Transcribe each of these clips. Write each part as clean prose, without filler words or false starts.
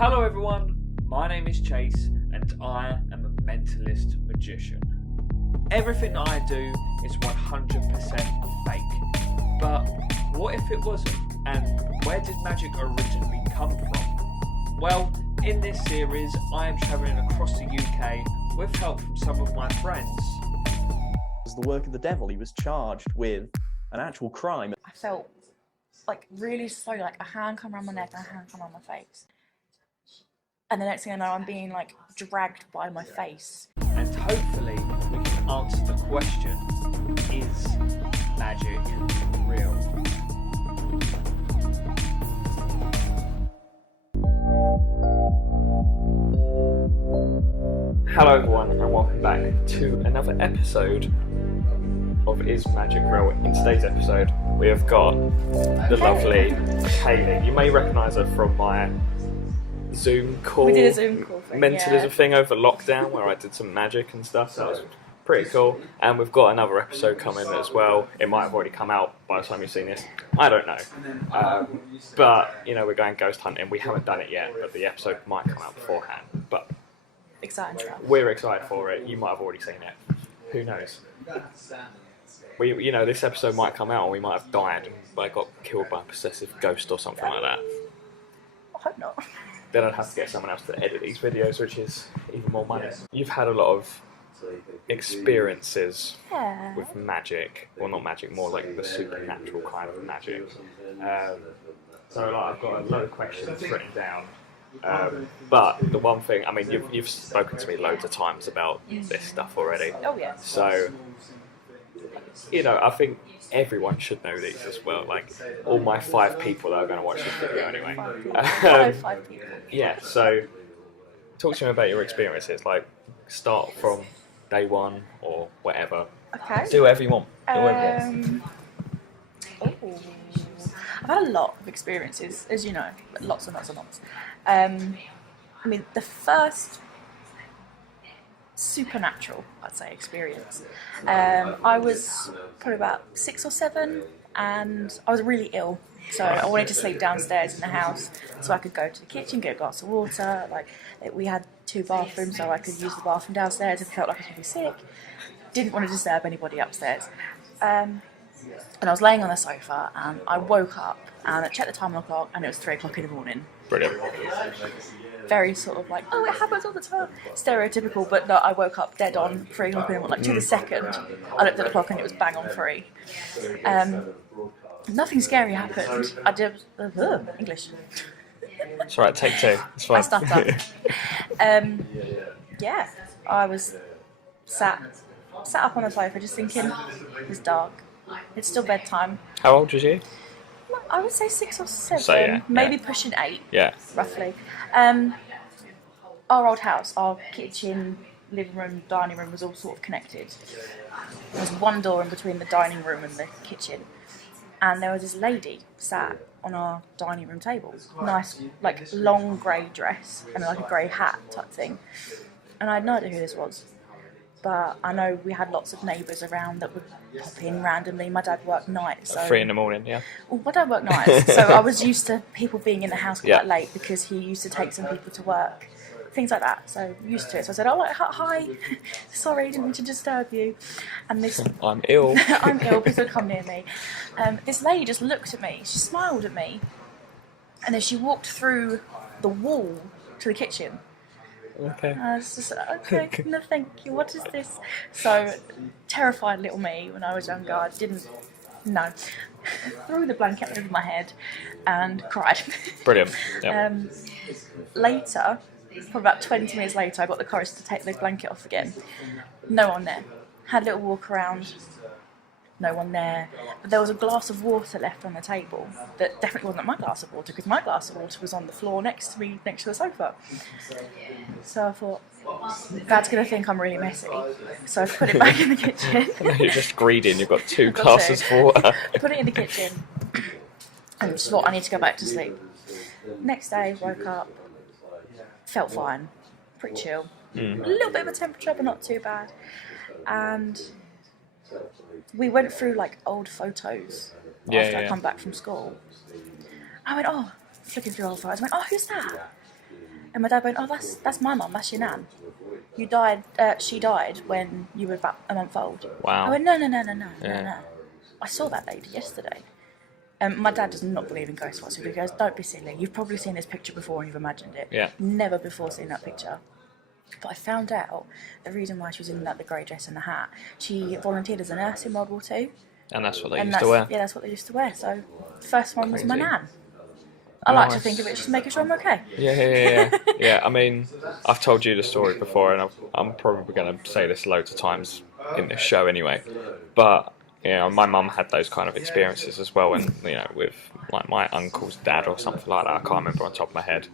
Hello everyone, my name is Chase and I am a mentalist magician. Everything that I do is 100% fake. But what if it wasn't? And where did magic originally come from? Well, in this series I am travelling across the UK with help from some of my friends. It was the work of the devil. He was charged with an actual crime. I felt like really slowly, like a hand come around my neck and a hand come around my face. And the next thing I know, I'm being like dragged by my face. And hopefully we can answer the question, is magic real? Hello everyone and welcome back to another episode of Is Magic Real. In today's episode we have got the lovely Kayleigh. You may recognise her from my Zoom call. We did a Zoom call thing, mentalism thing over lockdown where I did some magic and stuff. So that was pretty cool. And we've got another episode coming as well. It might have already come out by the time you've seen this. I don't know. But you know, we're going ghost hunting. We haven't done it yet, but the episode might come out beforehand. But Exciting stuff. we're excited for it. You might have already seen it. Who knows? You know, this episode might come out and we might have died, but I got killed by a possessive ghost or something like that. I hope not. Then I'd have to get someone else to edit these videos, which is even more money. You've had a lot of experiences with magic. Well, not magic, more like the supernatural kind of magic. So like, I've got a load of questions written down. But the one thing, I mean, you've spoken to me loads of times about this stuff already. Oh yeah. So, you know, I think everyone should know these as well. Like, all my 5 people that are going to watch this video anyway. Five people. Yeah, so talk to me about your experiences. Like, start from day one or whatever. Okay. Do whatever you want. Do whatever you want. I've had a lot of experiences, as you know, lots and lots and lots. I mean, the first supernatural, I'd say, experience. I was probably about 6 or 7, and I was really ill. So I wanted to sleep downstairs in the house, so I could go to the kitchen, get a glass of water. Like, we had 2 bathrooms, so I could use the bathroom downstairs if I felt like I was really sick. Didn't want to disturb anybody upstairs. And I was laying on the sofa, and I woke up, and I checked the time on the clock, and it was 3 o'clock in the morning. Brilliant. Very sort of like, oh, it happens all the time. Stereotypical, but no, I woke up dead on 3 o'clock in the morning, like to the second. I looked at the clock and it was bang on 3. Nothing scary happened. I did English. It's alright, take 2. It's fine. I stutter. Yeah, I was sat up on the sofa just thinking, it's dark. It's still bedtime. How old was you? I would say 6 or 7, So, yeah, maybe pushing 8. Yeah. Roughly. Our old house, our kitchen, living room, dining room was all sort of connected. There was one door in between the dining room and the kitchen, and there was this lady sat on our dining room table. Nice, like, long grey dress and like a grey hat type thing. And I had no idea who this was. But I know we had lots of neighbours around that would pop in randomly. My dad worked nights. So 3 in the morning, yeah. Well, my dad worked nights, so I was used to people being in the house quite Yeah. late because he used to take some people to work, things like that. So used to it. So I said, "Oh, like, hi, sorry, didn't mean to disturb you." And this, I'm ill. I'm ill. Please don't come near me. This lady just looked at me. She smiled at me, and then she walked through the wall to the kitchen. Okay. I was just okay, no thank you, what is this? So, terrified little me when I was younger, I didn't know. Threw the blanket over my head and cried. Brilliant. Yeah. Later, probably about 20 minutes later, I got the courage to take the blanket off again. No one there. Had a little walk around. No one there. But there was a glass of water left on the table that definitely wasn't my glass of water, because my glass of water was on the floor next to me, next to the sofa. So I thought, Dad's going to think I'm really messy. So I put it back in the kitchen. You're just greedy and you've got 2 I've got glasses of water. Put it in the kitchen and just thought I need to go back to sleep. Next day, woke up, felt fine, pretty chill. A little bit of a temperature, but not too bad. And we went through like old photos after I come back from school. I went, flicking through old photos. I went, oh, who's that? And my dad went, oh, that's my mum, that's your nan. You died, she died when you were about a month old. Wow. I went, no. Yeah. I saw that lady yesterday. My dad does not believe in ghosts whatsoever. He goes, don't be silly. You've probably seen this picture before and you've imagined it. Yeah. Never before seen that picture. But I found out the reason why she was in like the grey dress and the hat. She volunteered as a nurse in World War II. And that's what they used to wear. Yeah, that's what they used to wear. So the first one was my Crazy. nan. I like to Nice. think of it just making sure I'm okay. Yeah. Yeah, I mean, I've told you the story before, and I'm probably going to say this loads of times in this show anyway. But, you know, my mum had those kind of experiences as well, and, you know, with like my uncle's dad or something like that. I can't remember on top of my head.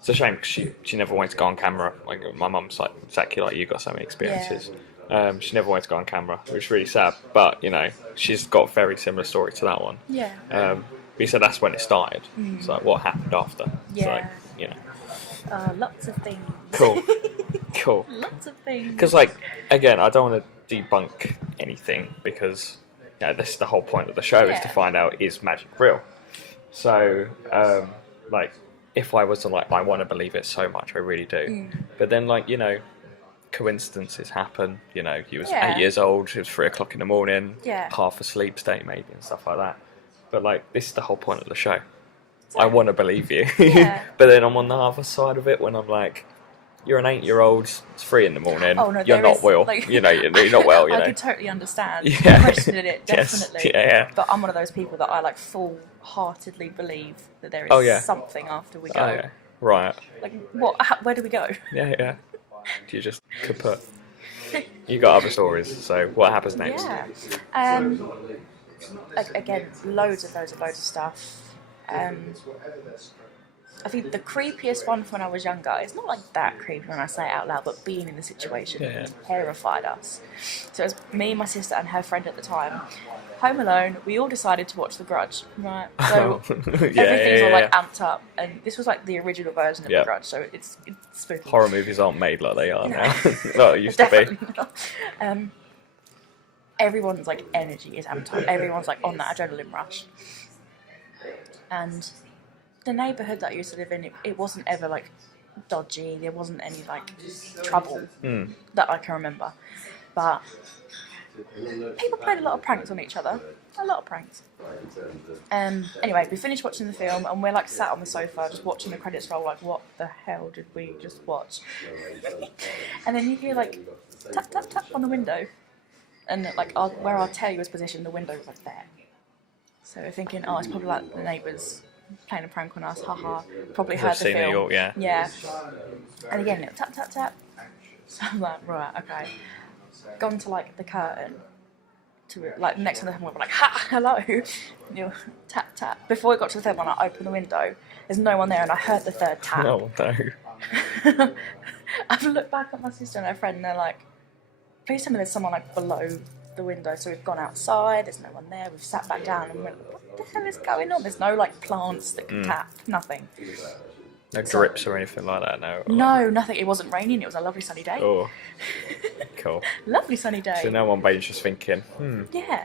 It's a shame because she never wanted to go on camera. Like, my mum's like exactly like you, got so many experiences. She never wanted to go on camera, which is really sad. But, you know, she's got a very similar story to that one. Yeah. He said that's when it started. It's like what happened after. Yeah. So, you know. Lots of things. Cool. Lots of things. Because, like, again, I don't want to debunk anything because, you know, this is the whole point of the show is to find out, is magic real? So, like, if I was to, like, I want to believe it so much, I really do. But then, like, you know, coincidences happen. You know, he was 8 years old, it was 3 o'clock in the morning, half asleep state maybe and stuff like that. But, like, this is the whole point of the show. I want to believe you. But then I'm on the other side of it when I'm like, you're an 8-year-old, it's 3 in the morning, Oh, no, you're not well. like, you know, you're not well, you know. I could totally understand. Yeah. Questioning it, definitely. Yes. Yeah. But I'm one of those people that I, like, full-heartedly believe that there is something after we go. Oh, yeah. Right. Like, what? Where do we go? Yeah. Do you just kaput? You got other stories, so what happens next? Yeah. Again, loads of stuff. I think the creepiest one from when I was younger, it's not like that creepy when I say it out loud, but being in the situation terrified us. So it was me, my sister and her friend at the time, home alone. We all decided to watch The Grudge, right? So everything's all like amped up, and this was like the original version of The Grudge, so it's spooky. Horror movies aren't made like they are now. Well, it used to be. Not. Everyone's like energy is amped up. Everyone's like on that adrenaline rush. And the neighbourhood that I used to live in, it wasn't ever like dodgy. There wasn't any like trouble that I can remember. But people played a lot of pranks on each other. A lot of pranks. Anyway, we finished watching the film and we're like sat on the sofa just watching the credits roll, like what the hell did we just watch? And then you hear like tap tap tap on the window. And like where our telly was positioned, the window was like there. So we're thinking, oh, it's probably like the neighbours playing a prank on us, haha. Probably heard the film. Yeah. And again, little tap tap tap. I'm like, right, okay. Gone to like the curtain. To like next to the we're like, ha, hello. You know, tap tap. Before we got to the third one, I opened the window. There's no one there, and I heard the third tap. Oh no. I've looked back at my sister and her friend, and they're like, please tell me there's someone like below the window. So we've gone outside, there's no one there, we've sat back down and went, what the hell is going on? There's no like plants that can tap, nothing. No drips or anything like that, no? No, nothing. It wasn't raining, it was a lovely sunny day. Oh, cool. Lovely sunny day. So no one baby's just thinking,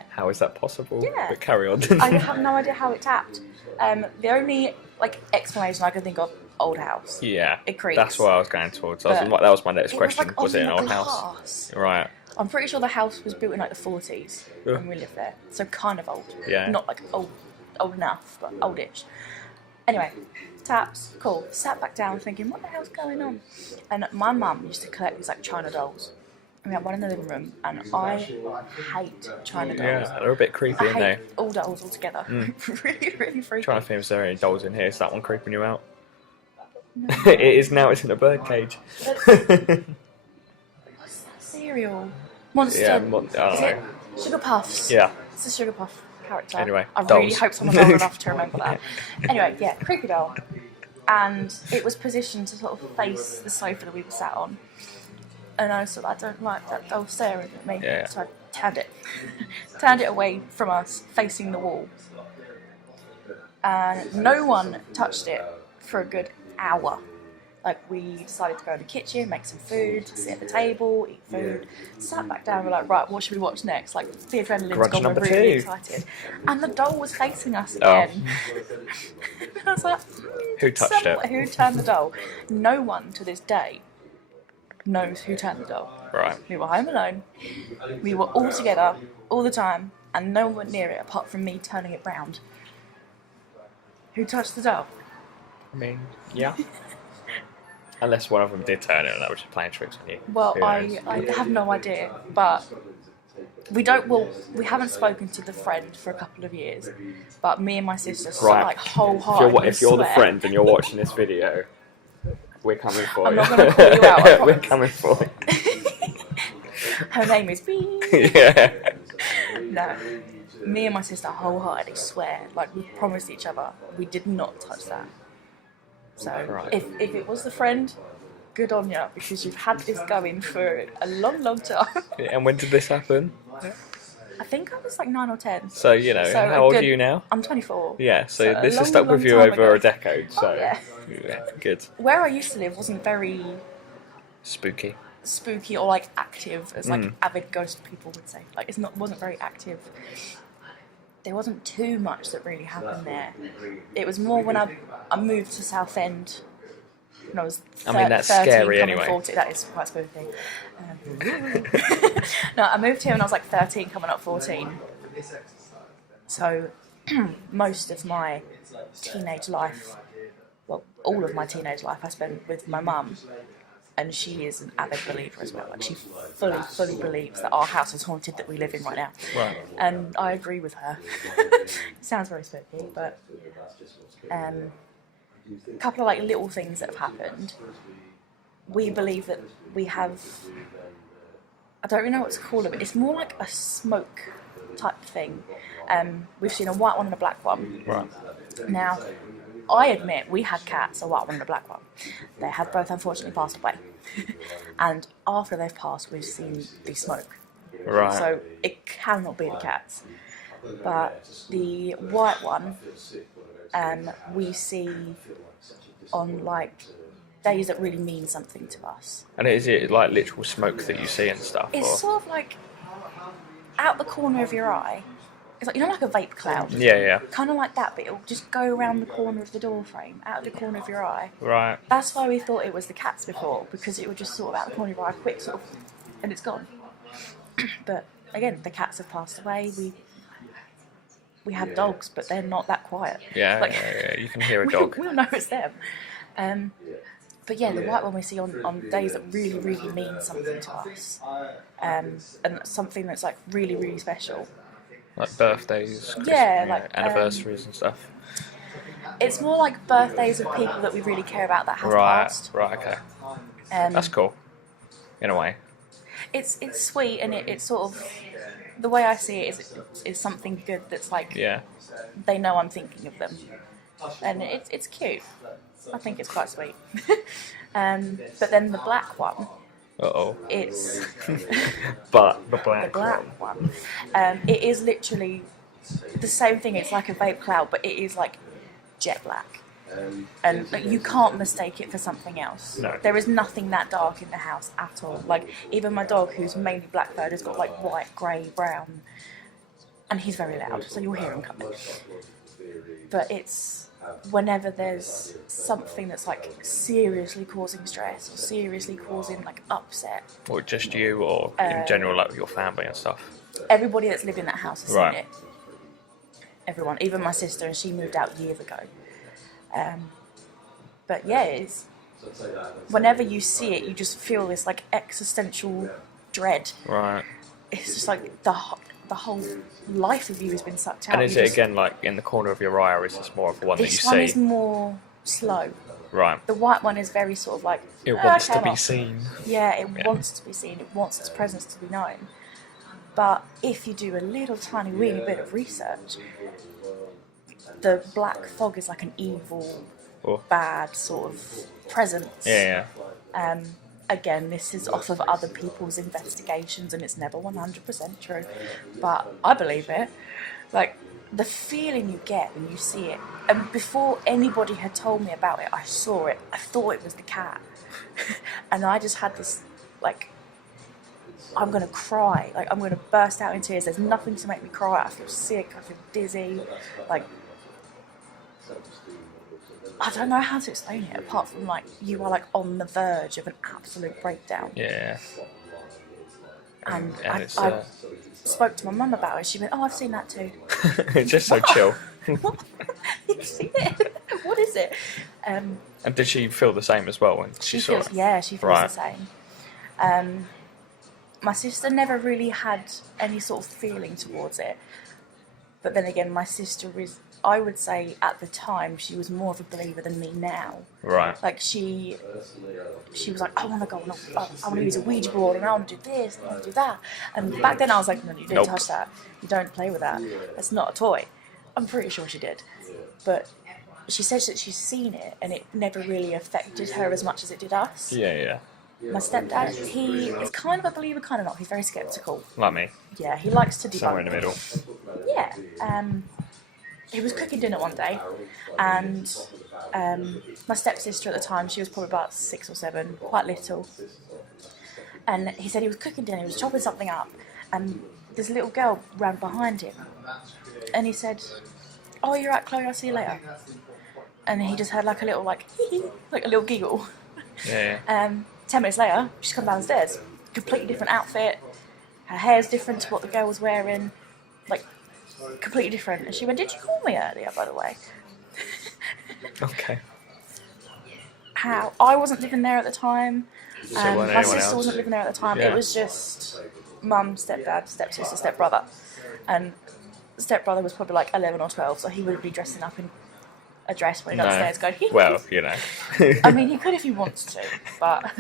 how is that possible? Yeah. But carry on. I have no idea how it tapped. The only like explanation I can think of, old house. Yeah. It creaks. That's what I was going towards. That was my next question. Was it an old glass. house? Right. I'm pretty sure the house was built in like the 40s when we lived there. So kind of old. Yeah. Not like old enough, but oldish. Anyway, taps, cool. Sat back down thinking, what the hell's going on? And my mum used to collect these like China dolls. And we had one in the living room, and I hate China dolls. Yeah, they're a bit creepy, aren't they? I hate all dolls altogether. Really, really freaky. Trying to think if there are any dolls in here. Is that one creeping you out? No. It is now. It's in a bird cage. What's that cereal? Monster. Yeah, I don't know. Sugar Puffs. Yeah. It's a Sugar Puff character. Anyway, I dolls. really hope someone's old enough to remember that. Anyway, yeah, creepy doll. And it was positioned to sort of face the sofa that we were sat on. And I was I don't like that doll staring at me. Yeah. So I turned it away from us, facing the wall. And no one touched it for a good hour. Like, we decided to go in the kitchen, make some food, sit at the table, eat food, sat back down, we're like, right, what should we watch next? Like, the adrenaline's Grudge gone, we're number really 2. excited. And the doll was facing us Oh. again. And I was like, Who touched it? Who turned the doll? No one to this day knows who turned the doll. Right. We were home alone, we were all together, all the time, and no one went near it apart from me turning it round. Who touched the doll? I mean, yeah. Unless one of them did turn it and that was just playing tricks on you. Well, Who knows? I have no idea, but we haven't spoken to the friend for a couple of years, but me and my sister Right. like wholeheartedly If you're the swear- friend and you're watching this video, we're coming for I'm you. not going to call you out, I We're promise. coming for you. Her name is B. Yeah. No, me and my sister wholeheartedly swear, like, we promised each other we did not touch that. So Right. if it was the friend, good on you, because you've had this going for a long, long time. And when did this happen? I think I was like 9 or 10. So, you know, So how a old good- are you now? I'm 24. Yeah, so So a this has long, stuck with long you time over ago. a decade, so Oh, yeah. yeah, good. Where I used to live wasn't very Spooky. spooky or like active as like Mm. avid ghost people would say. Like, wasn't very active. There wasn't too much that really happened there. It was more when I moved to Southend when I was I mean, that's 13, scary coming anyway. 14. That is quite spooky. No, I moved here when I was like 13, coming up 14. So most of my teenage life, well, all of my teenage life I spent with my mum. And she is an avid believer as well. Like, she fully believes that our house is haunted that we live in right now. Right. And I agree with her. It sounds very spooky, but a couple of like little things that have happened. We believe that we have, I don't really know what to call it, but it's more like a smoke type thing. We've seen a white one and a black one. Right. Now, I admit we had cats, a white one and a black one. They have both unfortunately passed away. And after they've passed, we've seen the smoke. Right. So it cannot be the cats. But the white one, we see on like days that really mean something to us. And is it like literal smoke that you see and stuff? It's or? sort of like out the corner of your eye. It's like, you know, like a vape cloud. Yeah, yeah. Kind of like that, but it'll just go around the corner of the door frame, out of the corner of your eye. Right. That's why we thought it was the cats before, because it would just sort of out the corner of your eye, quick sort of, and it's gone. But again, the cats have passed away. We have dogs, but they're not that quiet. Yeah, Like, yeah. You can hear a dog. We'll know it's them. But yeah, the white one we see on days that really, really mean something to us, and something that's like really, really special. Like birthdays, Yeah, like, anniversaries and stuff. It's more like birthdays of people that we really care about that have Right, passed. right, okay. Um, That's cool. In a way. It's sweet, and it's sort of, the way I see it is something good that's like, Yeah. they know I'm thinking of them, and it's cute. I think it's quite sweet. But then the black one, Uh-oh. it's But the the black black one. It is literally the same thing. It's like a vape cloud, but it is like jet black, and like, you can't mistake it for something else. No. There is nothing that dark in the house at all. Like, even my dog, who's mainly black furred, has got like white, grey, brown, and he's very loud, so you'll hear him coming. But it's whenever there's something that's like seriously causing stress or seriously causing like upset. Or just you, or in general, like your family and stuff. Everybody that's lived in that house has Right. seen it. Everyone, even my sister, and she moved out years ago. But yeah, it's whenever you see it, you just feel this like existential dread. Right. It's just like the whole life of you has been sucked out. And is You it just- again like in the corner of your eye, or is this more of the one that you This one is see? more slow. Right. The white one is very sort of like, It "Ah, wants to come be on." seen. Yeah, it Yeah. wants to be seen. It wants its presence to be known. But if you do a little tiny weeny bit of research, the black fog is like an evil, Oh. bad sort of presence. Yeah, Again, this is off of other people's investigations, and it's never 100% true. But I believe it. Like, the feeling you get when you see it, and before anybody had told me about it, I saw it. I thought it was the cat, and I just had this like, I'm gonna cry, like I'm gonna burst out in tears. There's nothing to make me cry. I feel sick. I feel dizzy. Like, I don't know how to explain it apart from like you are like on the verge of an absolute breakdown. Yeah. And And I spoke to my mum about it. She went, "Oh, I've seen that too." it's just so chill. What? You've seen it? What is it? And did she feel the same as well when she saw feels, it? yeah, she feels Right. the same. My sister never really had any sort of feeling towards it. But then again, my sister is, I would say at the time, she was more of a believer than me now. Right. Like she was like, I want to go on, I want to use a Ouija board and I want to do this and I want to do that. And back then I was like, no, you don't touch that. You don't play with that. That's not a toy. I'm pretty sure she did. But she says that she's seen it and it never really affected her as much as it did us. Yeah. My stepdad, he is kind of a believer, kind of not. He's very sceptical. Like me. Yeah, he likes to debunk. Somewhere in the middle. Yeah. He was cooking dinner one day, and my stepsister at the time, she was probably about 6 or 7, quite little. And he said he was cooking dinner, he was chopping something up, and this little girl ran behind him. And he said, "Oh, you're right, Chloe, I'll see you later." And he just heard like a little, like, like a little giggle. Yeah. 10 minutes later, she's come downstairs. Completely different outfit. Her hair's different to what the girl was wearing. Like, completely different. And she went, "Did you call me earlier, by the way?" Okay. How? I wasn't living there at the time. So wasn't My anyone sister else? wasn't living there at the time. Yeah. It was just mum, stepdad, stepsister, stepbrother. And stepbrother was probably like 11 or 12, so he would be dressing up in a dress when he got upstairs going, Well, you know. I mean, he could if he wants to, but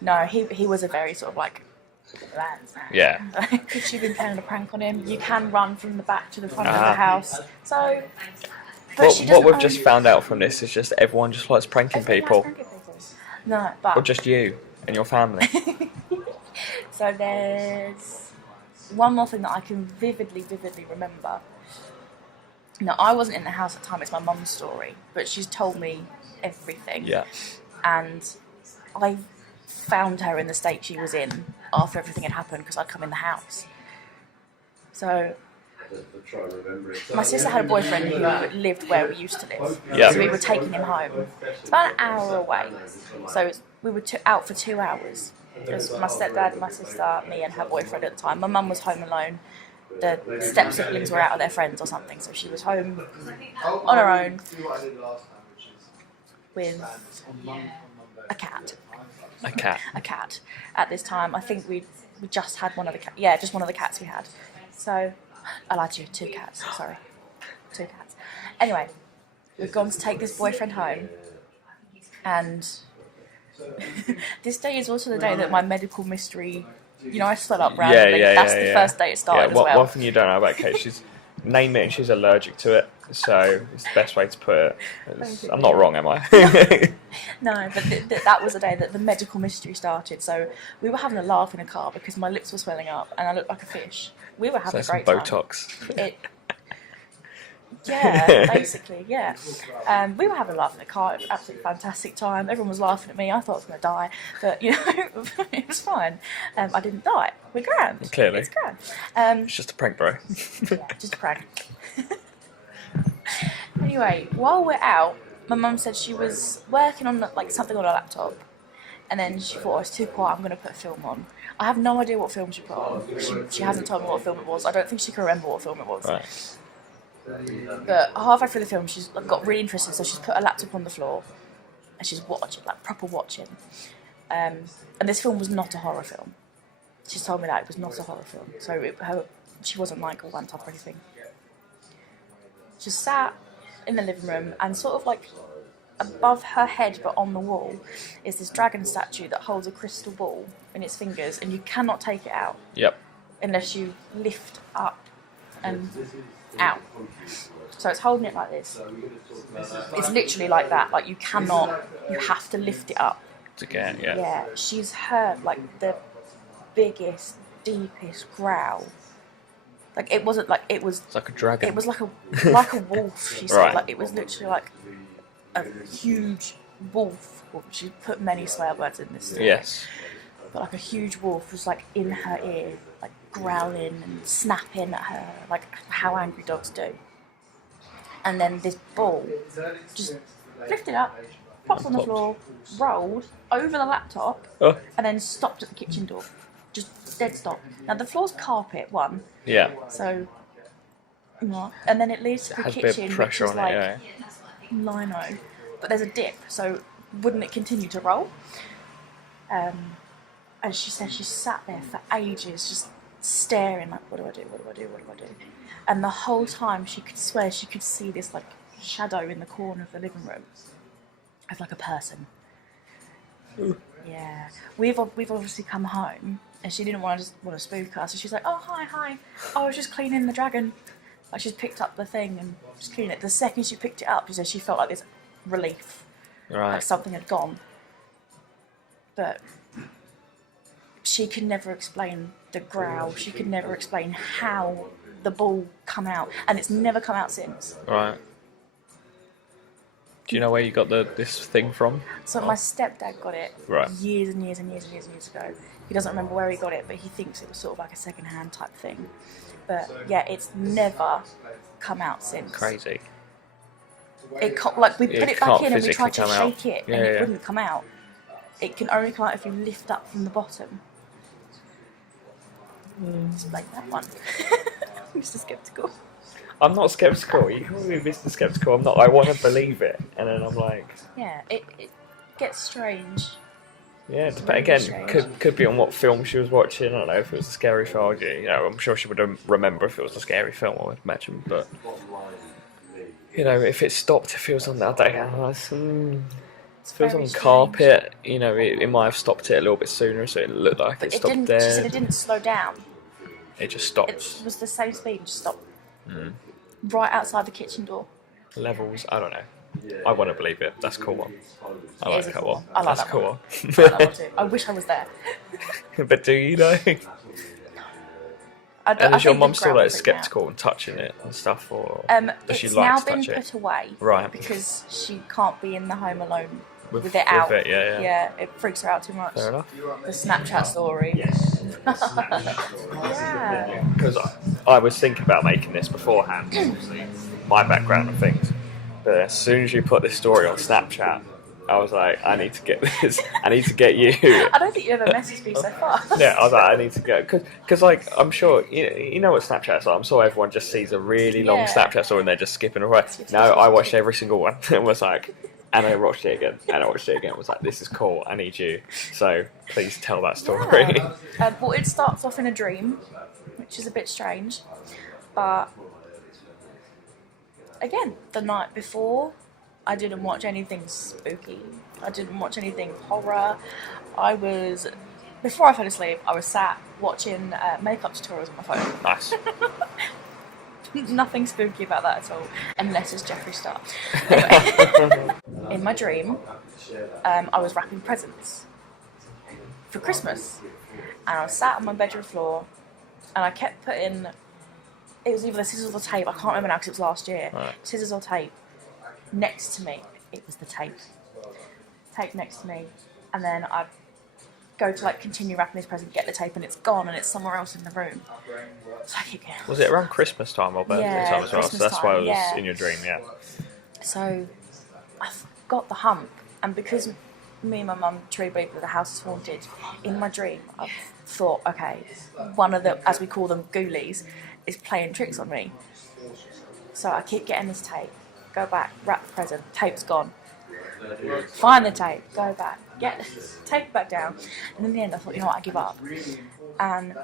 no, he was a very sort of like, Yeah. Could she have been playing a prank on him? You can run from the back to the front of the house. So, but she What doesn't we've own- just found out from this is just everyone just likes pranking Everyone people. likes pranking people. No, but Or just you and your family. so there's one more thing that I can vividly remember. No, I wasn't in the house at the time, it's my mum's story, but she's told me everything. Yeah. And I found her in the state she was in after everything had happened because I'd come in the house. So my sister had a boyfriend who lived where we used to live. Yeah. So we were taking him home. It's about an hour away. So we were out for 2 hours. It was my stepdad, my sister, me and her boyfriend at the time. My mum was home alone. The step-siblings were out with their friends or something, so she was home on her own with a cat. A cat. A cat. At this time, I think we just had one of the cats. Yeah, just one of the cats we had. So, I lied to you, 2 cats, sorry. 2 cats. Anyway, we've gone to take this boyfriend home, and this day is also the day that my medical mystery, I split up randomly. That's the first day it started as well. One thing you don't know about Kate, she's name it and she's allergic to it, so it's the best way to put it. I'm not wrong, am I? No, but that was the day that the medical mystery started. So we were having a laugh in a car because my lips were swelling up and I looked like a fish. We were having So a great some time. Botox. Yeah, basically, yeah. We were having a laugh in the car. It was an absolutely fantastic time. Everyone was laughing at me. I thought I was going to die, but it was fine. I didn't die. We're grand. Clearly. It's grand. It's just a prank, bro. Yeah, just a prank. Anyway, while we're out, my mum said she was working on something on her laptop, and then she thought, it's too quiet, I'm going to put a film on. I have no idea what film she put on. She hasn't told me what film it was. I don't think she can remember what film it was. Right. But halfway through the film, she's got really interested, so she's put her laptop on the floor, and she's watching, proper watching. And this film was not a horror film. She's told me that it was not a horror film, so she wasn't all went up or anything. She sat in the living room, and sort of above her head but on the wall is this dragon statue that holds a crystal ball in its fingers, and you cannot take it out Yep. unless you lift up and out. So it's holding it like this. It's literally like that. You have to lift it up. Again, yeah. Yeah, she's heard the biggest, deepest growl Like it wasn't like it was. It's like a dragon. It was like a wolf. She said Right. like it was literally like a huge wolf. Well, she put many swear words in this story. Yes. But like a huge wolf was like in her ear, like growling and snapping at her, like how angry dogs do. And then this bull just lifted up, popped on the floor, rolled over the laptop, Oh. and then stopped at the kitchen door. Just dead stop. Now the floor's carpet, Yeah. so and then it leads to the Has a kitchen, bit of which pressure is on like it. lino, but there's a dip, so wouldn't it continue to roll? And she said she sat there for ages, just staring, like, what do I do? What do I do? What do I do? And the whole time she could swear she could see this like shadow in the corner of the living room of like a person. Yeah, we've obviously come home, and she didn't want to spook us, so she's like, "Oh hi, I was just cleaning the dragon." Like she's picked up the thing and just cleaned it. The second she picked it up, she said she felt like this relief, Right. like something had gone. But she could never explain the growl. She could never explain how the bull come out, and it's never come out since. Right. Do you know where you got this thing from? So my stepdad got it Right. years and years and years and years and years ago. He doesn't remember where he got it, but he thinks it was sort of like a second-hand type thing. But yeah, it's never come out since. Crazy. It like we It put it back can't in and we tried to physically come out. shake it, Yeah, and it yeah. wouldn't come out. It can only come out if you lift up from the bottom. Just like that one. Mr. Skeptical. I'm not skeptical. You call me Mr. Skeptical. I'm not. I want to believe it, and then I'm like, Yeah, it gets strange. yeah. It's But really again, strange. could be on what film she was watching. I don't know if it was a scary film. You know, I'm sure she would remember if it was a scary film. I would imagine, but you know, if it stopped, if it was on that day, if it was very on strange. carpet, you know, it might have stopped it a little bit sooner, so it looked like But it it stopped didn't. there. She said it didn't slow down. It just It stopped. was the same speed, just stopped. Mm. Right outside the kitchen door. Levels, I don't know. I want to believe it. That's a cool one. I It like is a that cool one. one. I like That's a that cool one. one. I like that one too. I wish I was there. But do you know? I And is your think mum the still ground like would freak me out. skeptical and touching it and stuff, or does she It's like now to been touch it? put away, Right. Because she can't be in the home alone with With it out. it, yeah. It freaks her out too much. Fair enough. The Snapchat story. Yeah. Because I was thinking about making this beforehand, obviously, my background and things. But as soon as you put this story on Snapchat, I was like, I need to get this. I need to get you. I don't think you ever messaged me so far. Yeah, I was like, I need to go. Because like, I'm sure, you know what Snapchat's like. I'm sure everyone just sees a really long Yeah. Snapchat story and they're just skipping away. No, I watched every single one and was like, and I watched it again, and I watched it again. I was like, this is cool, I need you. So, please tell that story. Yeah. Well, it starts off in a dream, which is a bit strange. But, again, the night before, I didn't watch anything spooky. I didn't watch anything horror. Before I fell asleep, I was sat watching makeup tutorials on my phone. Nice. Nothing spooky about that at all, unless it's Jeffree Star. Anyway, in my dream, I was wrapping presents for Christmas, and I was sat on my bedroom floor, and I kept putting. It was either the scissors or the tape. I can't remember now because it was last year. Right. Scissors or tape next to me. It was the tape. Tape next to me, and then I go to like continue wrapping this present, get the tape, and it's gone, and it's somewhere else in the room. So I keep going. Was it around Christmas time or birthday Yeah, time as well? So Christmas that's why it time, was yeah. in your dream, yeah. So I've got the hump, and because me and my mum truly believe that the house is haunted, in my dream I've thought, okay, one of the, as we call them, ghoulies, is playing tricks on me. So I keep getting this tape, go back, wrap the present, tape's gone. Find the tape, go back, get the tape back down. And in the end I thought, you know what, I give up. And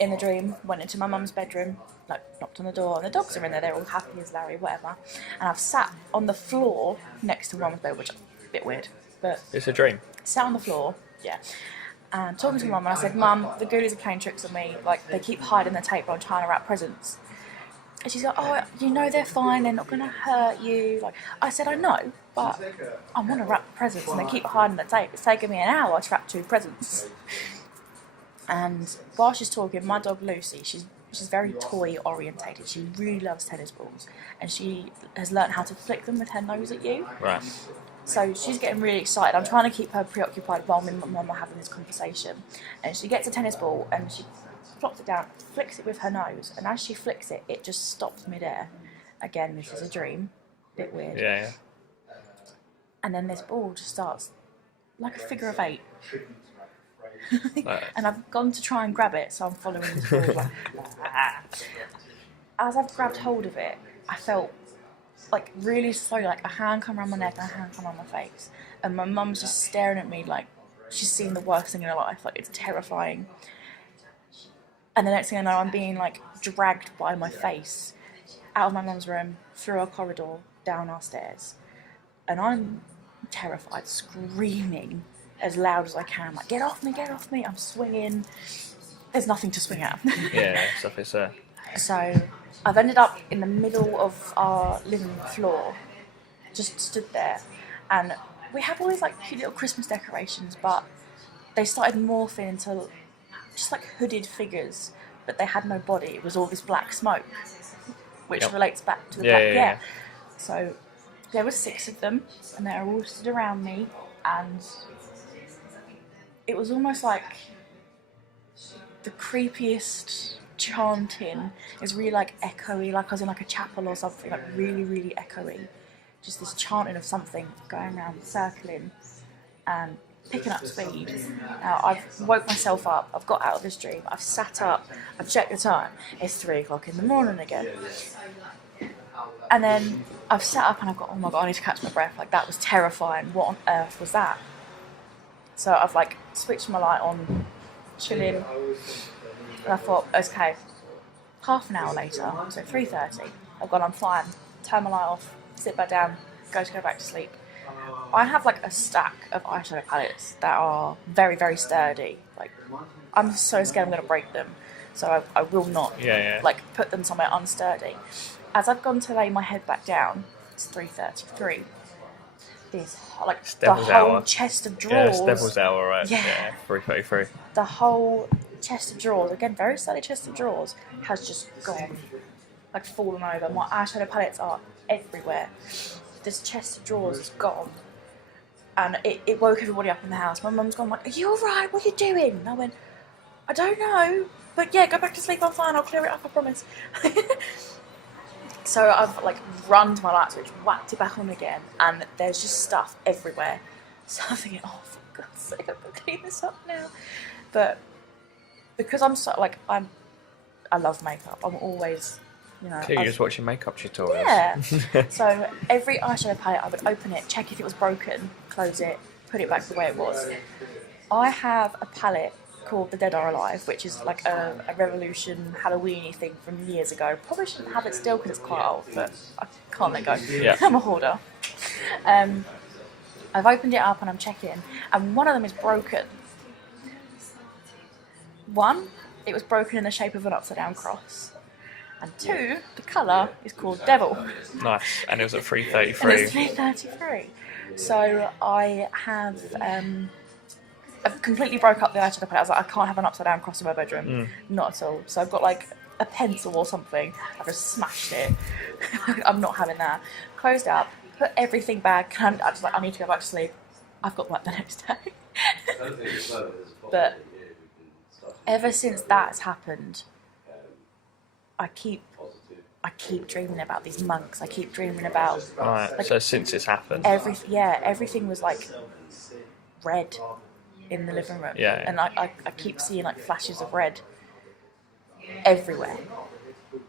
in the dream, went into my mum's bedroom, like knocked on the door, and the dogs are in there, they're all happy as Larry, whatever. And I've sat on the floor next to mum's bed, which is a bit weird, but It's a dream. sat on the floor, yeah, and talking to mum, and I said, Mum, the ghoulies are playing tricks on me, like they keep hiding the tape while I'm trying to wrap presents. And she's like, oh, you know they're fine, they're not going to hurt you. Like I said, I know, but I want to wrap presents, and they keep hiding the tape. It's taken me an hour to wrap 2 presents. And while she's talking, my dog Lucy, she's she's very toy orientated. She really loves tennis balls, and she has learned how to flick them with her nose at you. Right. So she's getting really excited. I'm trying to keep her preoccupied while me and my mum are having this conversation. And she gets a tennis ball and she flops it down, flicks it with her nose, and as she flicks it, it just stops midair. Again, this is a dream. Bit weird. Yeah. And then this ball just starts like a figure of 8. And I've gone to try and grab it, so I'm following this ball. Like, as I've grabbed hold of it, I felt like really slowly, like a hand come around my neck and a hand come around my face. And my mum's just staring at me like she's seen the worst thing in her life. Like, it's terrifying. And the next thing I know, I'm being like dragged by my face out of my mum's room, through a corridor, down our stairs. And I'm terrified, screaming as loud as I can, like, get off me, I'm swinging. There's nothing to swing at. Yeah, stuff is So I've ended up in the middle of our living room floor, just stood there, and we have all these like cute little Christmas decorations, but they started morphing into just like hooded figures, but they had no body. It was all this black smoke, which relates back to the black. Yeah. So there were 6 of them, and they were all stood around me, and it was almost like the creepiest chanting. It was really like echoey, like I was in like a chapel or something, like really, really echoey. Just this chanting of something going around, circling, and picking up speed. Now I've woke myself up, I've got out of this dream, I've sat up, I've checked the time, it's 3 o'clock in the morning again. And then I've sat up and I've got, oh my god, I need to catch my breath, like that was terrifying, what on earth was that? So I've like switched my light on, chilling, and I thought, okay, half an hour later, so 3:30, I've gone, I'm fine, turn my light off, sit back down, go back to sleep. I have like a stack of eyeshadow palettes that are very, very sturdy. Like, I'm so scared I'm going to break them, so I will not like put them somewhere unsturdy. As I've gone to lay my head back down, it's 3:33. This like Devil's the whole hour. chest of Yeah, drawers. it's Devil's Hour, right? Yeah. 3:33. The whole chest of drawers, again, very sturdy chest of drawers, has just gone, like fallen over. My eyeshadow palettes are everywhere. This chest of drawers is gone. And it woke everybody up in the house. My mum's gone like, are you alright? What are you doing? And I went, I don't know. But yeah, go back to sleep, I'm fine, I'll clear it up, I promise. So I've like run to my light switch, whacked it back on again, and there's just stuff everywhere. So I'm thinking, oh, for God's sake, I've got to clean this up now. But because I'm so, like, I love makeup. I'm always, you know. So you're just watching makeup tutorials? Yeah. So every eyeshadow palette, I would open it, check if it was broken, close it, put it back the way it was. I have a palette called The Dead Are Alive, which is like a Revolution Halloween-y thing from years ago. Probably shouldn't have it still because it's quite old, but I can't let go. Yeah. I'm a hoarder. I've opened it up and I'm checking, and one of them is broken. One, it was broken in the shape of an upside-down cross. And 2, the colour is called Devil. Nice. And it was at And it's 3:33. 3:33. So I have I've completely broke up the eyeshadow palette. I was like, I can't have an upside down cross in my bedroom. Not at all. So I've got like a pencil or something. I've just smashed it. I'm not having that. Closed up, put everything back, and I just like, I need to go back to sleep. I've got work the next day. But ever since that's happened, I keep dreaming about these monks. I keep dreaming about Right. like, So since it's happened. everything was like red in the living room. Yeah. And I keep seeing like flashes of red everywhere.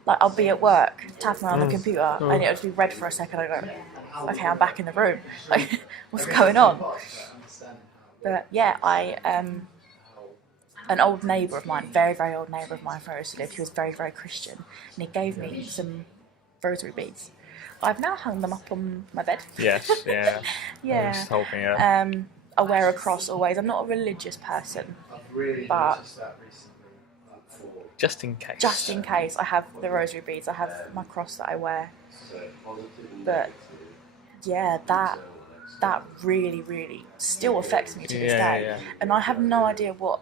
Like I'll be at work, tapping on the computer, and it'll just be red for a second. I go, okay, I'm back in the room. Like, what's going on? But yeah, an old neighbour of mine, very, very old neighbour of mine from where I used to live, he was very, very Christian, and he gave me some rosary beads. I've now hung them up on my bed. Yes, yeah. Yeah. Just told me, yeah. I wear a cross always. I'm not a religious person, but Just in case. just in case, I have the rosary beads. I have my cross that I wear. But yeah, that that really, really still affects me to this Yeah, day. yeah. And I have no idea what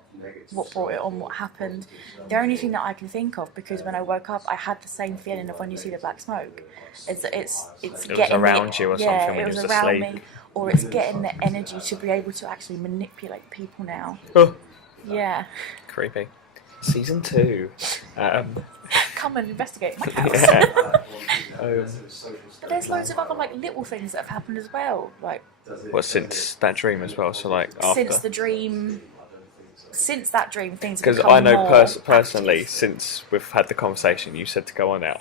brought it on, what happened. The only thing that I can think of, because when I woke up, I had the same feeling of when you see the black smoke. It's It getting was around you or yeah, something when it you was was around asleep. me, or it's getting the energy to be able to actually manipulate people now. Oh, Yeah, creepy. Season 2. come and investigate my house. Yeah. But there's loads of other like little things that have happened as well, like Well, since that dream as well, so like after. since that dream, things have Because become I know more personally, active. since we've had the conversation, you said to go on there.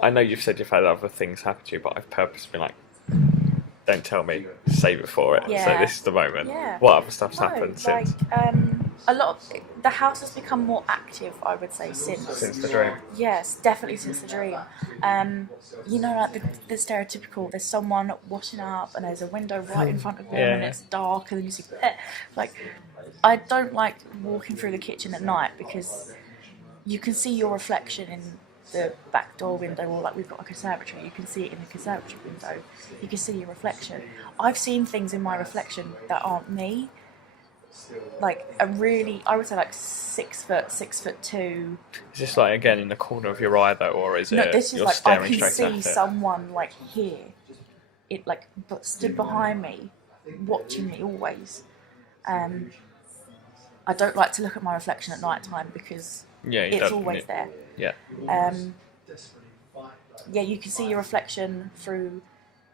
I know you've said you've had other things happen to you, but I've purposely been like, don't tell me, save it for it. So Yeah. this is the moment. Yeah. What other stuff's No, happened like since a lot of the house has become more active, I would say, since the dream? yes, definitely since the dream. You know, like the stereotypical, there's someone washing up and there's a window right in front of them and Yeah. it's dark and then you see like I don't like walking through the kitchen at night because you can see your reflection in the back door window, or like we've got a conservatory, you can see it in the conservatory window, you can see your reflection. I've seen things in my reflection that aren't me, like I would say like 6'2". Is this like again in the corner of your eye though, or is No, it this is you're like I staring can straight see at it? someone like here, it like but stood behind me, watching me always. I don't like to look at my reflection at night time because Yeah, you it's don't- always there. Yeah. Yeah, you can see your reflection through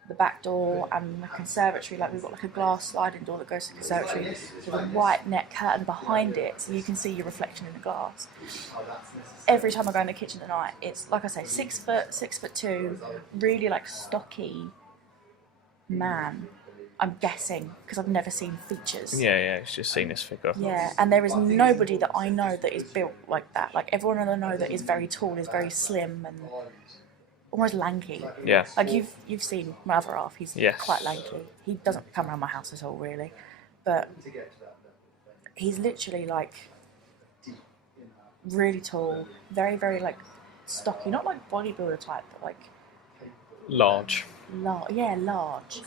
the back door and the conservatory. Like we've got like a glass sliding door that goes to the conservatory with a white net curtain behind it, so you can see your reflection in the glass. Every time I go in the kitchen at night, it's like I say, 6'2", really like stocky man. I'm guessing because I've never seen features. Yeah, it's just seen this figure. Yeah, and there is nobody that I know that is built like that. Like everyone I know that is very tall is very slim and almost lanky. Yeah. Like you've seen my other half. He's Yes. quite lanky. He doesn't come around my house at all, really. But he's literally like really tall, very very like stocky, not like bodybuilder type, but like Large. large.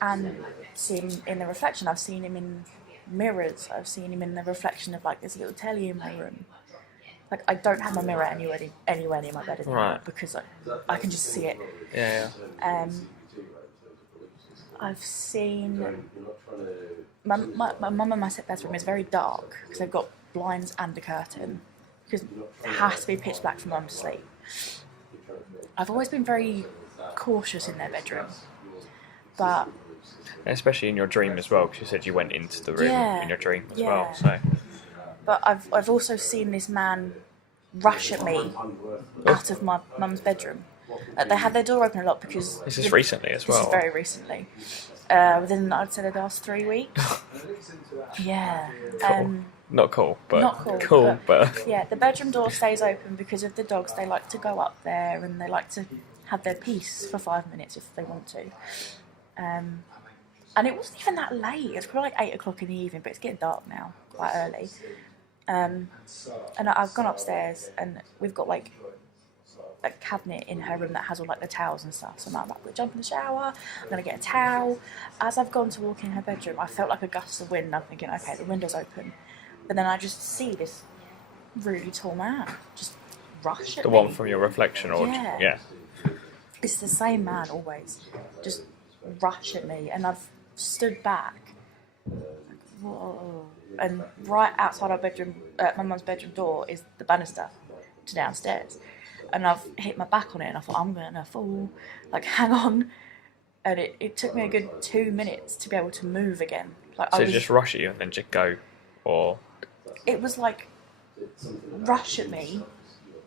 And see him in the reflection. I've seen him in mirrors. I've seen him in the reflection of like this little telly in my room. Like I don't have my mirror anywhere near my bed anymore Right. because I can just see it. Yeah. I've seen my mum and my stepdad's room is very dark because they've got blinds and a curtain because it has to be pitch black for mum to sleep. I've always been very cautious in their bedroom, but Especially in your dream as well, because you said you went into the room Yeah. in your dream as Yeah. well. So but I've also seen this man rush at me out of my mum's bedroom. They had their door open a lot because this is recently as well. This is very recently. Within I'd say the last 3 weeks. Yeah. Cool. Not cool, but Not cool, cool, but Yeah, the bedroom door stays open because of the dogs. They like to go up there and they like to have their peace for 5 minutes if they want to. And it wasn't even that late. It was probably like 8 o'clock in the evening, but it's getting dark now, quite early. And I've gone upstairs and we've got like a cabinet in her room that has all like the towels and stuff. So I'm like, we'll jump in the shower, I'm going to get a towel. As I've gone to walk in her bedroom, I felt like a gust of wind. I'm thinking, okay, the window's open. But then I just see this really tall man just rush at the me. one from your reflection, or Yeah. It's the same man always, just rush at me, and I've stood back, like, whoa, and right outside our bedroom, my mum's bedroom door is the banister to downstairs, and I've hit my back on it, and I thought I'm gonna fall, like hang on, and it took me a good 2 minutes to be able to move again. Like So just rush at you and then just go, or it was like rush at me.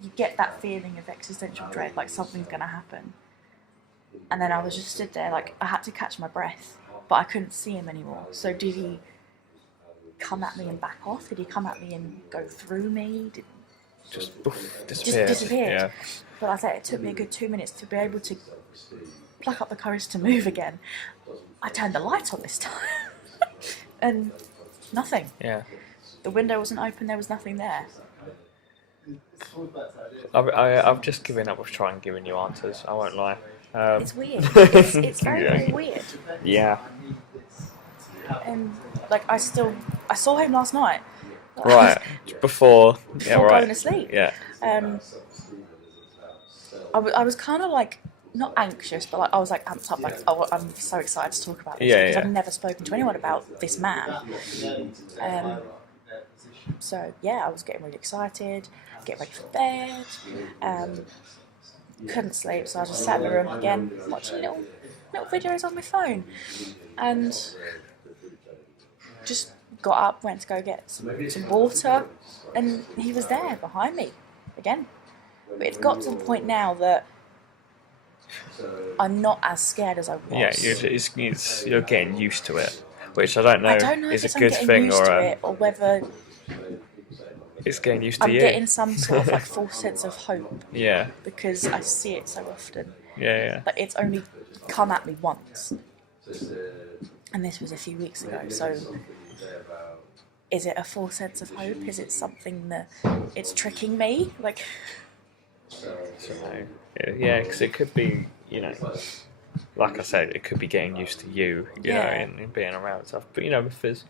You get that feeling of existential dread, like something's going to happen. And then I was just stood there, like I had to catch my breath, but I couldn't see him anymore. So did he come at me and back off? Did he come at me and go through me? just poof, disappeared. Just disappeared. Yeah. But I said it took me a good 2 minutes to be able to pluck up the courage to move again. I turned the light on this time, and nothing. Yeah. The window wasn't open. There was nothing there. I've just given up with trying giving you answers. I won't lie. It's weird. It's very, very weird. Yeah. And like I saw him last night. Right. Before Going to sleep. Yeah. I was kind of like not anxious, but like I was like amped up, like, oh, I'm so excited to talk about this because I've never spoken to anyone about this man. So yeah, I was getting really excited, getting ready for bed. Couldn't sleep, so I just sat in the room again, watching little videos on my phone, and just got up, went to go get some water, and he was there behind me again. But it's got to the point now that I'm not as scared as I was. Yeah, you're getting used to it, which I don't know is a good thing or whether it's getting used to I'm you. getting some sort of like false sense of hope. Yeah. Because I see it so often. Yeah. But it's only come at me once. And this was a few weeks ago, so is it a false sense of hope? Is it something that it's tricking me? Like, yeah, because it could be, like I said, it could be getting used to you, know, and being around stuff. But if there's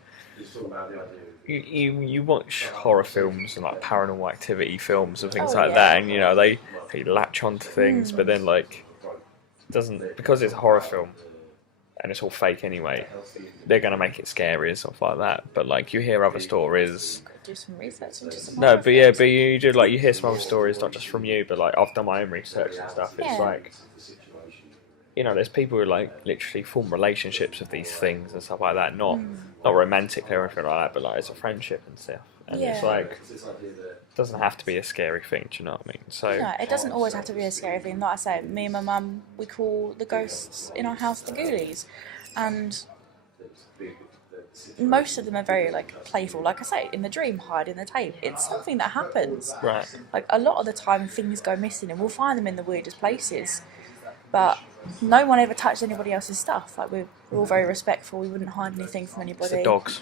you watch horror films and like paranormal activity films and things that, and they latch onto things, but then like doesn't, because it's a horror film and it's all fake anyway, they're going to make it scary and stuff like that. But like you hear other stories. Do some research into some No, but you do, like, you hear some other stories, not just from you, but like I've done my own research and stuff. It's like, there's people who like literally form relationships with these things and stuff like that, not romantically or anything like that, but like it's a friendship and stuff. And it's like, it doesn't have to be a scary thing, do you know what I mean? So no, it doesn't always have to be a scary thing. Like I say, me and my mum, we call the ghosts in our house the ghoulies, and most of them are very like playful. Like I say, in the dream, hide in the tape. It's something that happens. Right. Like a lot of the time, things go missing, and we'll find them in the weirdest places. But no one ever touched anybody else's stuff. Like we're all very respectful. We wouldn't hide anything from anybody. It's the dogs.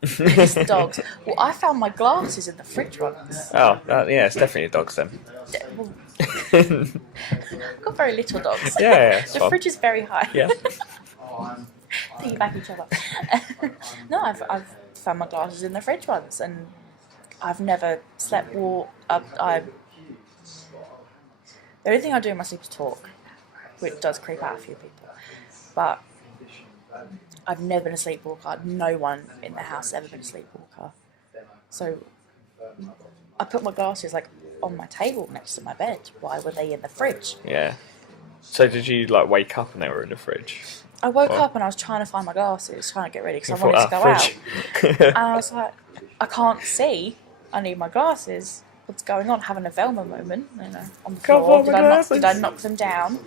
It's the dogs. Well, I found my glasses in the fridge once. Oh, yeah, it's definitely dogs then. Well, I've got very little dogs. Yeah, the fridge is very high. Yeah. Piggyback each other. No, I've found my glasses in the fridge once, and I've never slept. The only thing I do in my sleep is talk, which does creep out a few people. But I've never been a sleepwalker. No one in the house has ever been a sleepwalker. So I put my glasses like on my table next to my bed. Why were they in the fridge? Yeah. So did you like wake up and they were in the fridge? I woke up and I was trying to find my glasses, trying to get ready because I wanted to go out. And I was like, I can't see. I need my glasses. What's going on? Having a Velma moment, on the floor. Did I knock them down?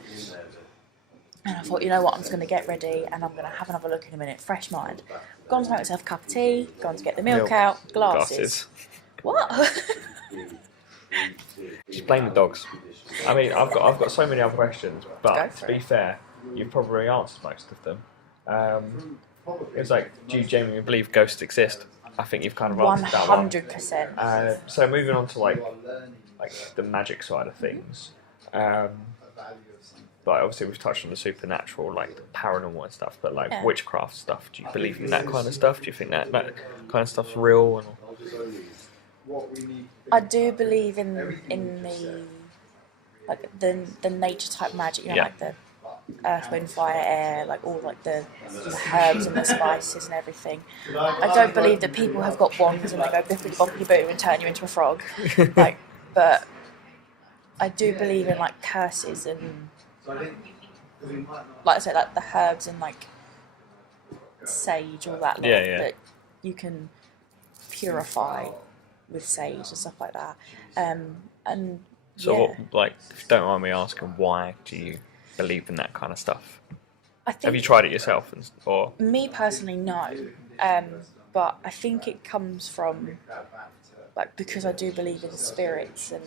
And I thought, you know what, I'm just going to get ready and I'm going to have another look in a minute. Fresh mind. Gone to make myself a cup of tea. Gone to get the milk out. Glasses. What? Just blame the dogs. I mean, I've got so many other questions, but to be fair, you've probably answered most of them. It's like, do you genuinely believe ghosts exist? I think you've kind of answered that one. 100%. So moving on to like the magic side of things. Like obviously we've touched on the supernatural, like the paranormal and stuff, but like witchcraft stuff. Do you believe in that kind of stuff? Do you think that kind of stuff's real? And I do believe in the nature type magic, like the earth, wind, fire, air, like all like the herbs and the spices and everything. I don't believe that people have got wands and they go bippity boppity boo and turn you into a frog. But I do believe in like curses and, like I said, like the herbs and like sage, all that. That you can purify with sage and stuff like that. And so, what, if you don't mind me asking, why do you believe in that kind of stuff? Have you tried it yourself, or? Me personally, no. But I think it comes from because I do believe in spirits, and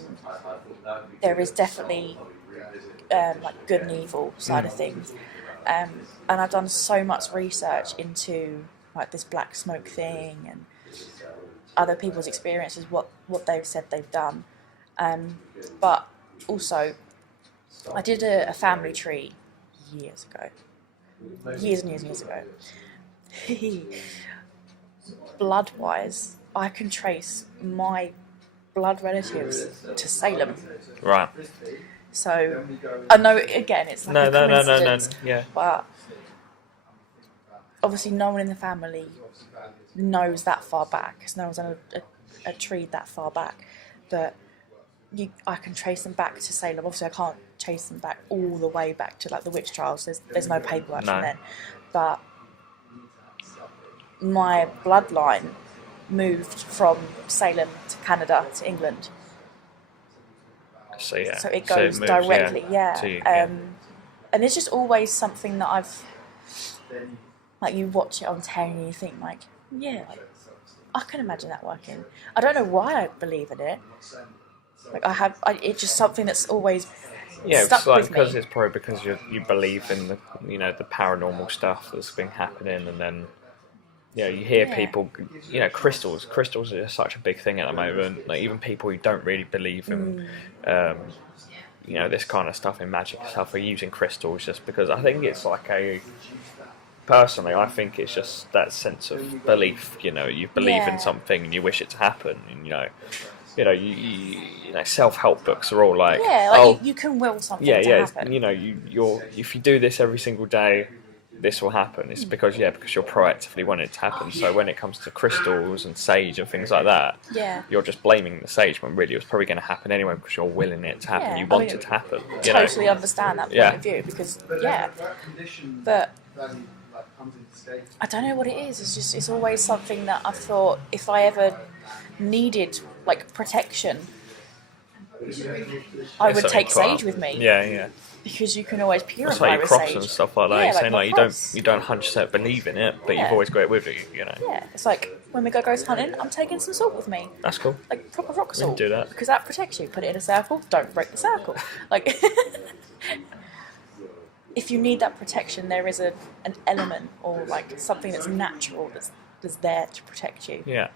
there is definitely good and evil side of things. And I've done so much research into this black smoke thing and other people's experiences, what they've said they've done. But also, I did a family tree years ago. Years and years and years ago. Blood-wise, I can trace my blood relatives to Salem. Right. So, I know, again, it's like a coincidence. Yeah. But obviously no one in the family knows that far back, because no one's done a tree that far back. But I can trace them back to Salem. Obviously I can't trace them back all the way back to like the witch trials. There's no paperwork from then. But my bloodline moved from Salem to Canada to England. So yeah. So it goes directly, to you, yeah. And it's just always something that I've, like, you watch it on telly and you think like, yeah, like, I can imagine that working. I don't know why I believe in it. Like it's just something that's always stuck with me. It's probably because you believe in the the paranormal stuff that's been happening, and then you hear people, crystals. Crystals are such a big thing at the moment. Like even people who don't really believe in, this kind of stuff in magic and stuff are using crystals just because I think it's like personally, I think it's just that sense of belief. You believe in something and you wish it to happen. And self-help books are all like, you can will something to happen. If you do this every single day, this will happen. It's because you're proactively wanting it to happen. So when it comes to crystals and sage and things like that, you're just blaming the sage when really it was probably going to happen anyway because you're willing it to happen. You want it to happen. Totally understand that point of view because but I don't know what it is. It's always something that I've thought if I ever needed like protection, I would take sage with me. Yeah. Because you can always purify it's like your with cross sage. And stuff like that. Saying like you don't 100% believe in it, but you've always got it with you. Yeah, it's like when we go ghost hunting, I'm taking some salt with me. That's cool. Like proper rock salt. We can do that because that protects you. Put it in a circle. Don't break the circle. Like if you need that protection, there is an element or like something that's natural that's there to protect you. Yeah.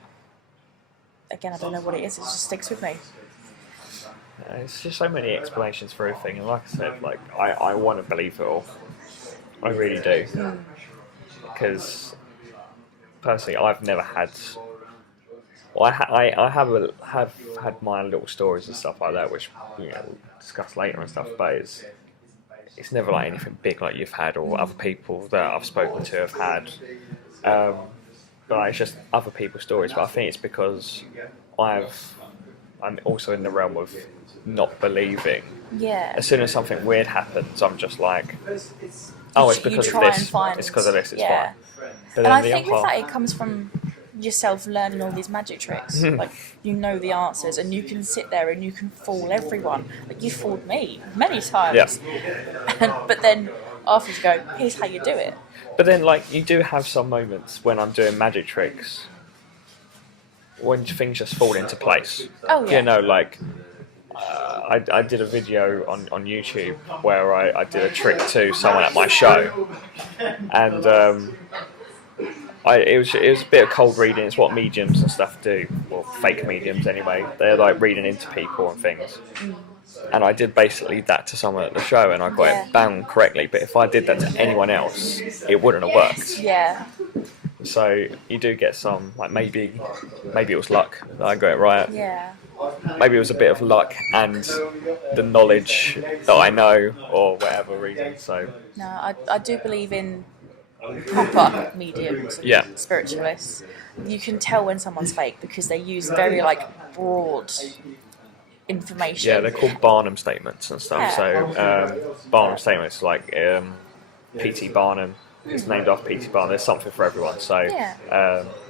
Again, I don't know what it is. It just sticks with me. It's just so many explanations for everything, and like I said, like I want to believe it all. I really do, because personally, I've never had. Well, I have had my little stories and stuff like that, which we'll discuss later and stuff. But it's never like anything big like you've had or other people that I've spoken to have had. But it's just other people's stories. But I think it's because I'm also in the realm of not believing. Yeah. As soon as something weird happens, I'm just like, oh, it's because of this. It's because of this. It's fine. But and I think with that, it comes from yourself learning all these magic tricks. Like you know the answers, and you can sit there and you can fool everyone. Like you fooled me many times. Yeah. But then after you go, here's how you do it. But then, like, you do have some moments when I'm doing magic tricks when things just fall into place. Oh, yeah. Like, I did a video on YouTube where I did a trick to someone at my show. And it was a bit of cold reading. It's what mediums and stuff do. Well, fake mediums anyway. They're, like, reading into people and things. And I did basically that to someone at the show, and I got it bang correctly. But if I did that to anyone else, it wouldn't have worked. Yeah. So you do get some, like maybe it was luck that I got it right. Yeah. Maybe it was a bit of luck and the knowledge that I know, or whatever reason. So. No, I do believe in proper mediums, and spiritualists. You can tell when someone's fake because they use very like broad information. Yeah, they're called Barnum statements and stuff. Yeah. So Barnum statements like P.T. Barnum. It's named after P.T. Barnum. There's something for everyone. So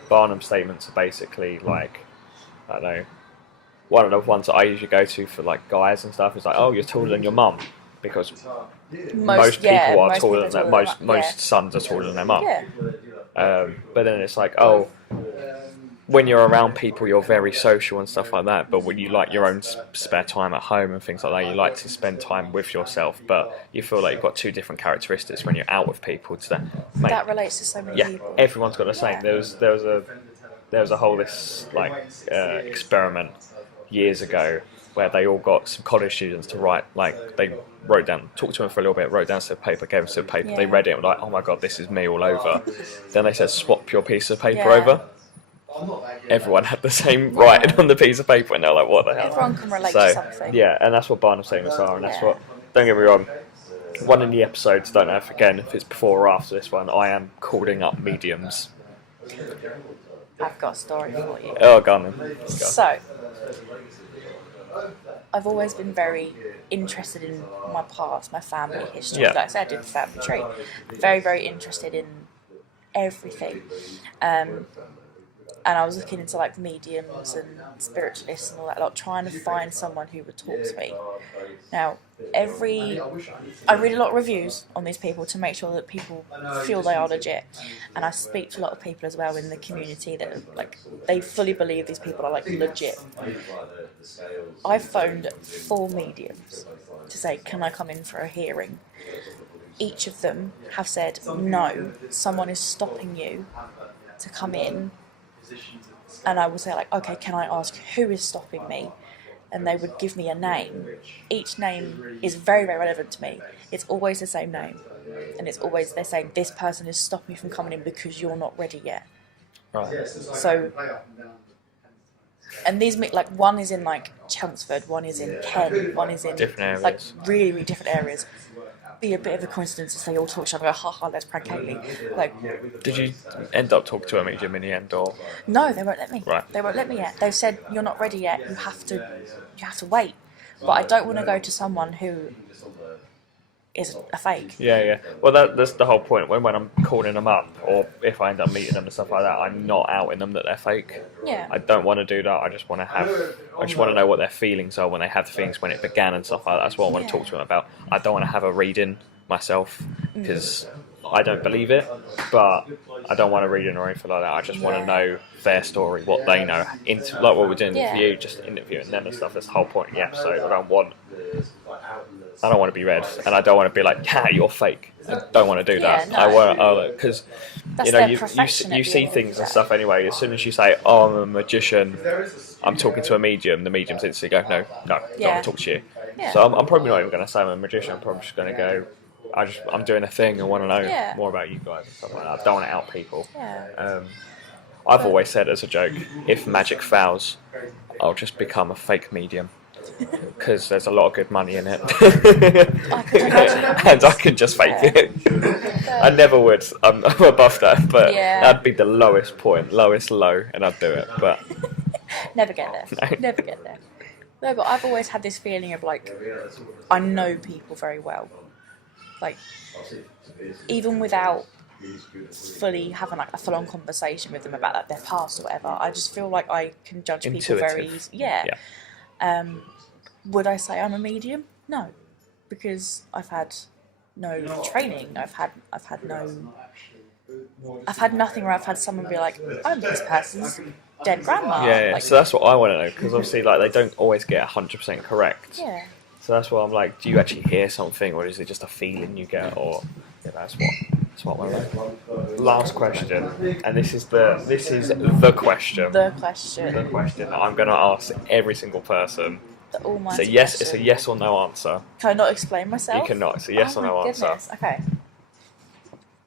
Barnum statements are basically like, I don't know, one of the ones that I usually go to for like guys and stuff is like, oh, you're taller than your mum, because most people are taller than their most sons are taller than their mum. Yeah. But then it's like, oh, when you're around people, you're very social and stuff like that. But when you like your own spare time at home and things like that, you like to spend time with yourself. But you feel like you've got two different characteristics when you're out with people. That relates to so many people. Everyone's got the same. There was a whole experiment years ago where they all got some college students to write, like they wrote down, talked to them for a little bit, wrote down some paper, gave them some paper, they read it and were like, oh my god, this is me all over. Then they said, swap your piece of paper over. Everyone had the same writing on the piece of paper, and they're like, what the hell? Everyone can relate to something. Yeah, and that's what Barnum statements are, and that's what, don't get me wrong, one in the episodes, don't know if it's before or after this one, I am calling up mediums. I've got a story for you. Oh, go on then. So, I've always been very interested in my past, my family history. Like I said, I did the family tree. Very, very interested in everything. And I was looking into like mediums and spiritualists and all that, like trying to find someone who would talk to me. Now, I read a lot of reviews on these people to make sure that people feel they are legit. And I speak to a lot of people as well in the community that like they fully believe these people are like legit. I phoned 4 mediums to say, can I come in for a hearing? Each of them have said, no, someone is stopping you to come in. And I would say like, okay, can I ask who is stopping me? And they would give me a name. Each name is very, very relevant to me. It's always the same name. And it's always, they're saying, this person is stopping you from coming in because you're not ready yet. Right. So, and these, like, one is in like Chelmsford, one is in Kent, one is in different areas. Like really, really different areas. Be a bit of a coincidence if they all talk to each other and go, ha, let's prank Kayleigh. Like, did you end up talking to a medium in the end, or? No, they won't let me. Right. They won't let me yet. They've said, you're not ready yet, you have to wait. But I don't want to go to someone who is a fake. Yeah. Well, that's the whole point. When I'm calling them up, or if I end up meeting them and stuff like that, I'm not outing them that they're fake. Yeah. I don't want to do that. I just want to know what their feelings are when they have the feelings when it began and stuff like that. That's what I want to talk to them about. I don't want to have a reading myself because I don't believe it, but I don't want a reading or anything like that. I just want to know their story, what they know, like what we're doing for you, just interviewing them and stuff. That's the whole point of the episode. I don't want to be read, and I don't want to be like, yeah, you're fake. I don't want to do that. No. I want because you see the things and stuff anyway. As soon as you say, "Oh, I'm a magician," I'm talking to a medium. The mediums instantly go, "No, don't want to talk to you." Yeah. So I'm probably not even going to say I'm a magician. I'm probably just going to go, I'm doing a thing. I want to know more about you guys and stuff like that. I don't want to out people. Yeah. I've always said as a joke, if magic fails, I'll just become a fake medium. Because there's a lot of good money in it. And I can just fake it. I never would. I'm above that, but that'd be the lowest point, lowest low, and I'd do it. But Never get there. No. Never get there. No, but I've always had this feeling of like, I know people very well. Like, even without fully having like a full-on conversation with them about like their past or whatever, I just feel like I can judge people very easily. Would I say I'm a medium? No, because I've had no training. I've had nothing where I've had someone be like, I'm this person's dead grandma. Yeah. Like, so that's what I want to know, because obviously like they don't always get 100% correct. Yeah. So that's why I'm like, do you actually hear something, or is it just a feeling you get, or that's what I want to know. Last question, and this is the question. The question. The question that I'm going to ask every single person. The almighty It's a question. yes or no answer. Can I not explain myself? You cannot. It's a yes or no answer. Okay.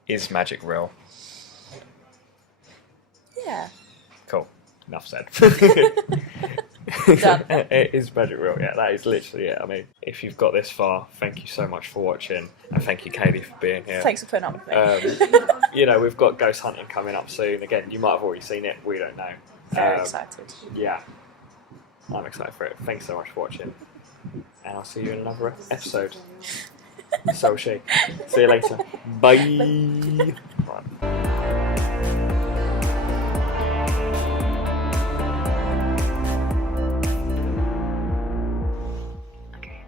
Is magic real? Yeah. Cool. Enough said. Done. Is magic real? Yeah, that is literally it. I mean, if you've got this far, thank you so much for watching, and thank you, Kayleigh, for being here. Thanks for putting up with me. We've got ghost hunting coming up soon. Again, you might have already seen it. We don't know. Very excited. Yeah. I'm excited for it. Thanks so much for watching. And I'll see you in another episode. So she. See you later. Bye. Right. Okay.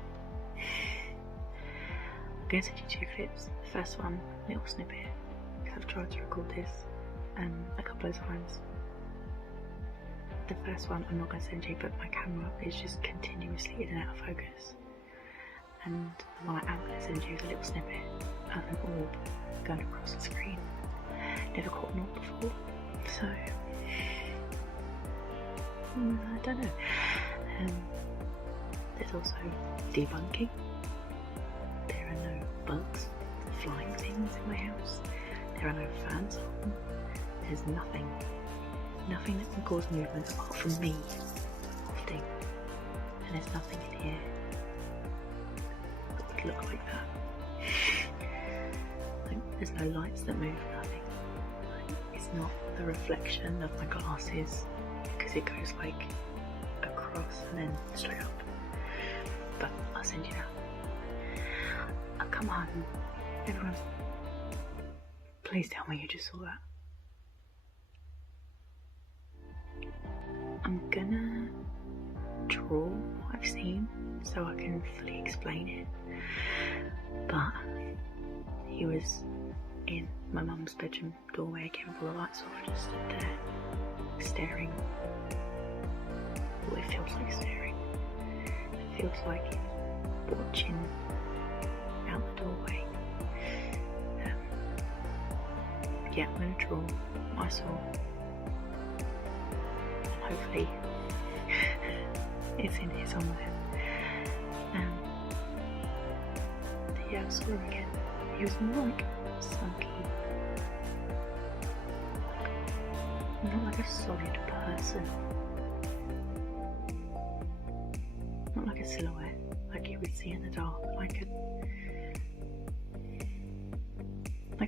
I'm going to send you 2 clips. The first one, a little snippet, because I've tried to record this a couple of times. The first one I'm not going to send you, but my camera is just continuously in and out of focus. And the one I am going to send you is a little snippet of an orb going across the screen. Never caught an orb before, so I don't know. also debunking. There are no bugs, flying things in my house. There are no fans on. There's nothing that can cause movement apart from me wafting. And there's nothing in here that would look like that. Like, there's no lights that move, nothing. Like, it's not the reflection of my glasses, because it goes like across and then straight up. But I'll send you that. I've come home. Everyone, please tell me you just saw that. I'm gonna draw what I've seen so I can fully explain it. But he was in my mum's bedroom doorway again with all the lights off, just stood there staring. Well, it feels like staring. It feels like watching out the doorway. Yeah, I'm gonna draw what I saw. Hopefully it's in here somewhere. Yeah, I saw him again. He was more like sulky. Not like a solid person. Not like a silhouette, like you would see in the dark, like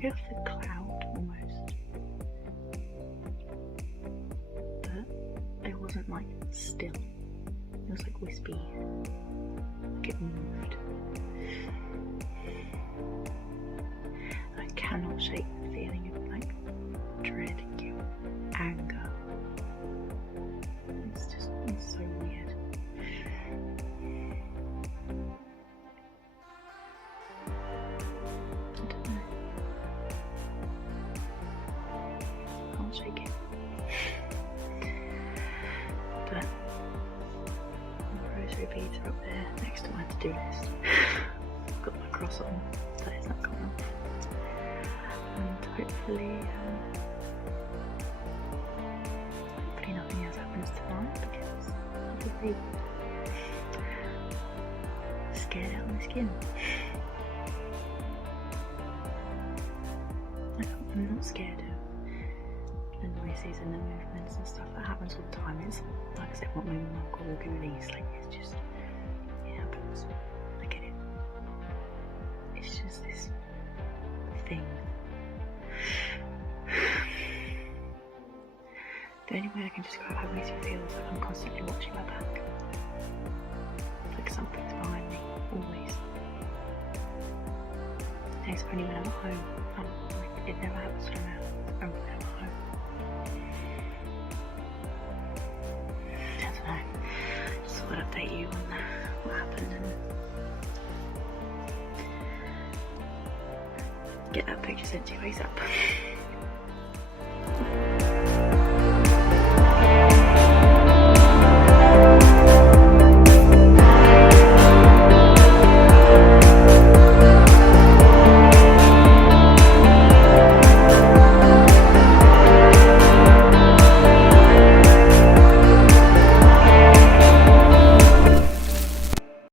a cloud almost. But it wasn't like still. It was like wispy. Like it moved. I cannot shake the feeling of like dread, guilt, anger. It's so weird. I don't know. I can't shake it. But the rosary beads are up there next to my to-do list. I've got my cross on, that is not coming off. And hopefully nothing else happens tonight, because I'll be scared out of my skin. I'm not scared of the noises and the movements and stuff that happens all the time. It's like I said, what my mum called goonies. Like, it's just, it happens. I get it. It's just this thing. The only way I can describe how it makes me feel is like I'm constantly watching my back. Like something's behind me, always. And it's only when I'm at home. Like, it never happens when I'm out. Only when I'm at home. I don't know. Just thought I'd update you on what happened and get that picture sent to you ASAP.